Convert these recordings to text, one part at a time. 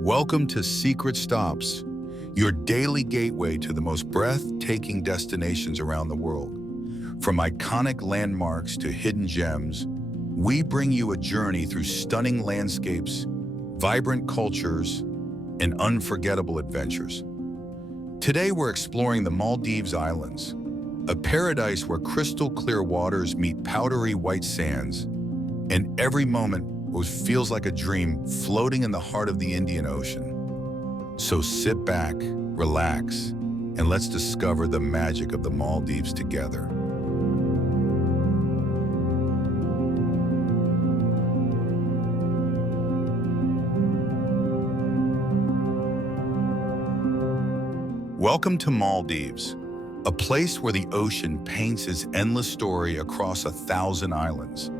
Welcome to Secret Stops, your daily gateway to the most breathtaking destinations around the world. From iconic landmarks to hidden gems, we bring you a journey through stunning landscapes, vibrant cultures, and unforgettable adventures. Today we're exploring the Maldives Islands, a paradise where crystal clear waters meet powdery white sands, and every moment feels like a dream floating in the heart of the Indian Ocean. So sit back, relax, and let's discover the magic of the Maldives together. Welcome to Maldives, a place where the ocean paints its endless story across 1,000 islands.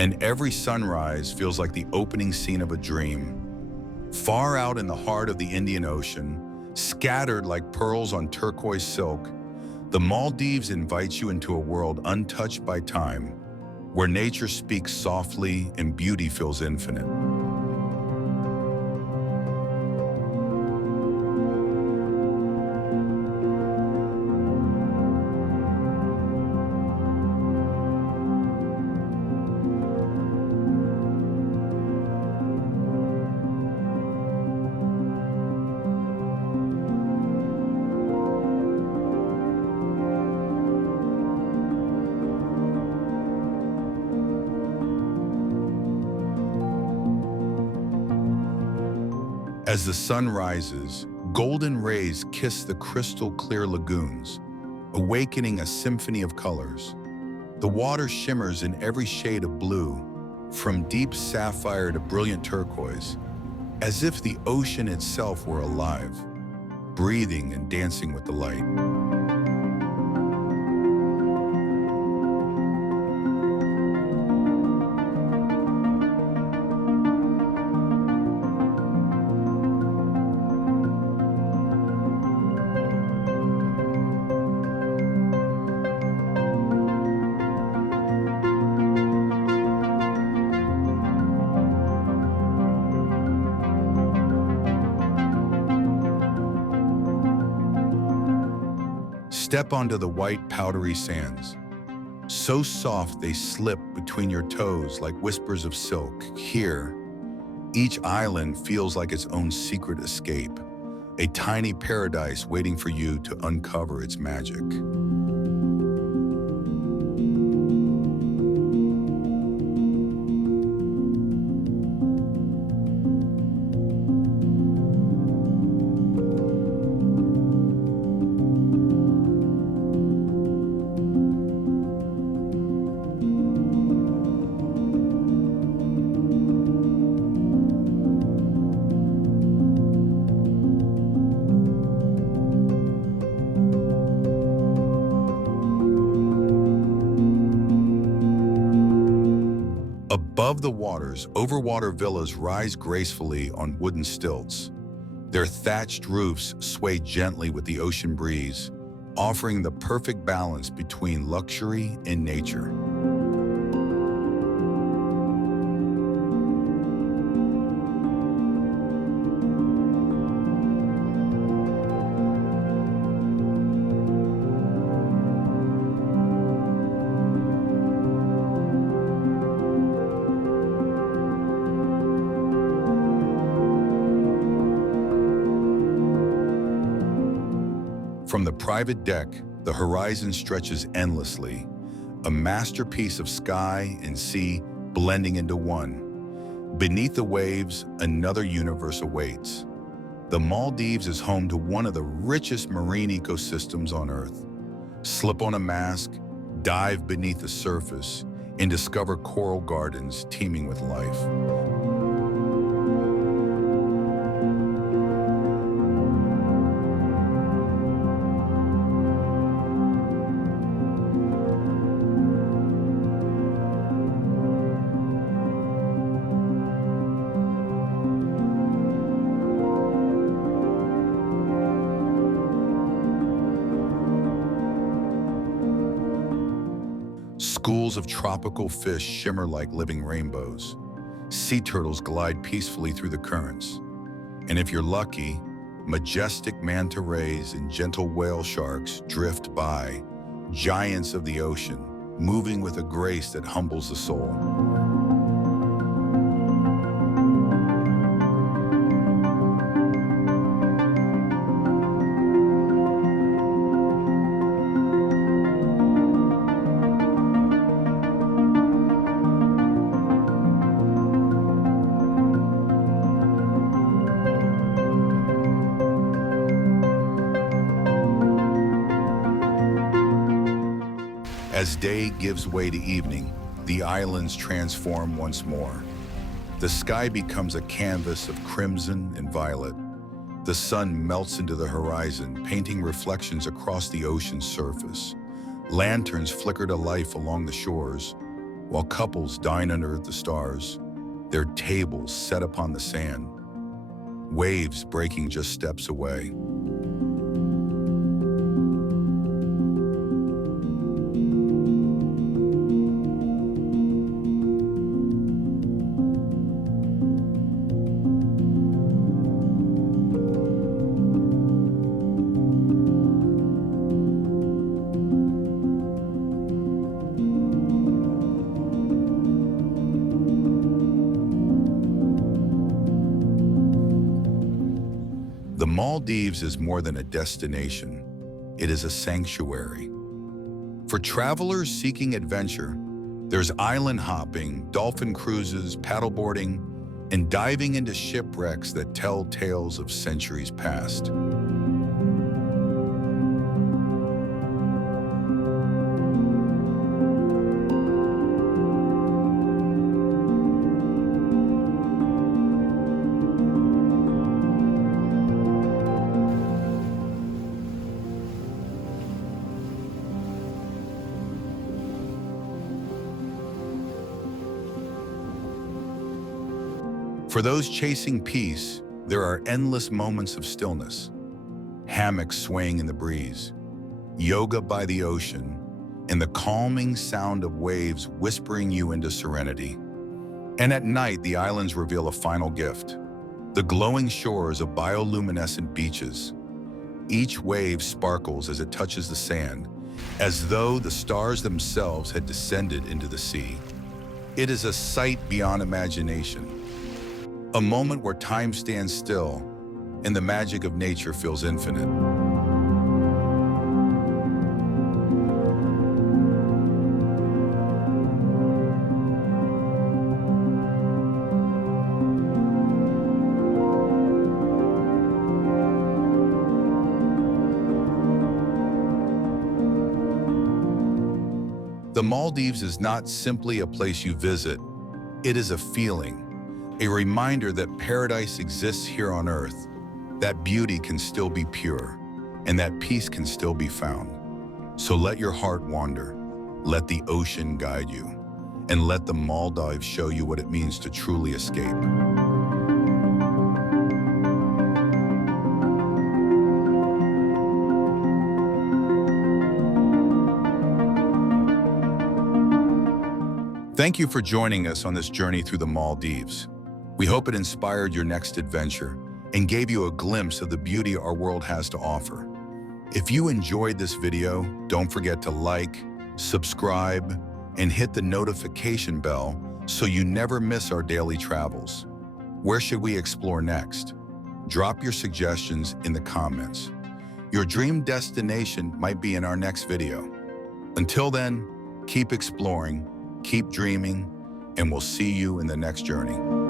And every sunrise feels like the opening scene of a dream. Far out in the heart of the Indian Ocean, scattered like pearls on turquoise silk, the Maldives invites you into a world untouched by time, where nature speaks softly and beauty feels infinite. As the sun rises, golden rays kiss the crystal clear lagoons, awakening a symphony of colors. The water shimmers in every shade of blue, from deep sapphire to brilliant turquoise, as if the ocean itself were alive, breathing and dancing with the light. Step onto the white, powdery sands. So soft they slip between your toes like whispers of silk. Here, each island feels like its own secret escape, a tiny paradise waiting for you to uncover its magic. Above the waters, Overwater villas rise gracefully on wooden stilts. Their thatched roofs sway gently with the ocean breeze, offering the perfect balance between luxury and nature. From the private deck, the horizon stretches endlessly, a masterpiece of sky and sea blending into one. Beneath the waves, another universe awaits. The Maldives is home to one of the richest marine ecosystems on Earth. Slip on a mask, dive beneath the surface, and discover coral gardens teeming with life. Schools of tropical fish shimmer like living rainbows. Sea turtles glide peacefully through the currents. And if you're lucky, majestic manta rays and gentle whale sharks drift by, giants of the ocean, moving with a grace that humbles the soul. As day gives way to evening, the islands transform once more. The sky becomes a canvas of crimson and violet. The sun melts into the horizon, painting reflections across the ocean's surface. Lanterns flicker to life along the shores, while couples dine under the stars, their tables set upon the sand, waves breaking just steps away. The Maldives is more than a destination. It is a sanctuary. For travelers seeking adventure, there's island hopping, dolphin cruises, paddleboarding, and diving into shipwrecks that tell tales of centuries past. For those chasing peace, there are endless moments of stillness. Hammocks swaying in the breeze, yoga by the ocean, and the calming sound of waves whispering you into serenity. And at night, the islands reveal a final gift: the glowing shores of bioluminescent beaches. Each wave sparkles as it touches the sand, as though the stars themselves had descended into the sea. It is a sight beyond imagination. A moment where time stands still and the magic of nature feels infinite. The Maldives is not simply a place you visit, it is a feeling. A reminder that paradise exists here on earth, that beauty can still be pure, and that peace can still be found. So let your heart wander, let the ocean guide you, and let the Maldives show you what it means to truly escape. Thank you for joining us on this journey through the Maldives. We hope it inspired your next adventure and gave you a glimpse of the beauty our world has to offer. If you enjoyed this video, don't forget to like, subscribe, and hit the notification bell so you never miss our daily travels. Where should we explore next? Drop your suggestions in the comments. Your dream destination might be in our next video. Until then, keep exploring, keep dreaming, and we'll see you in the next journey.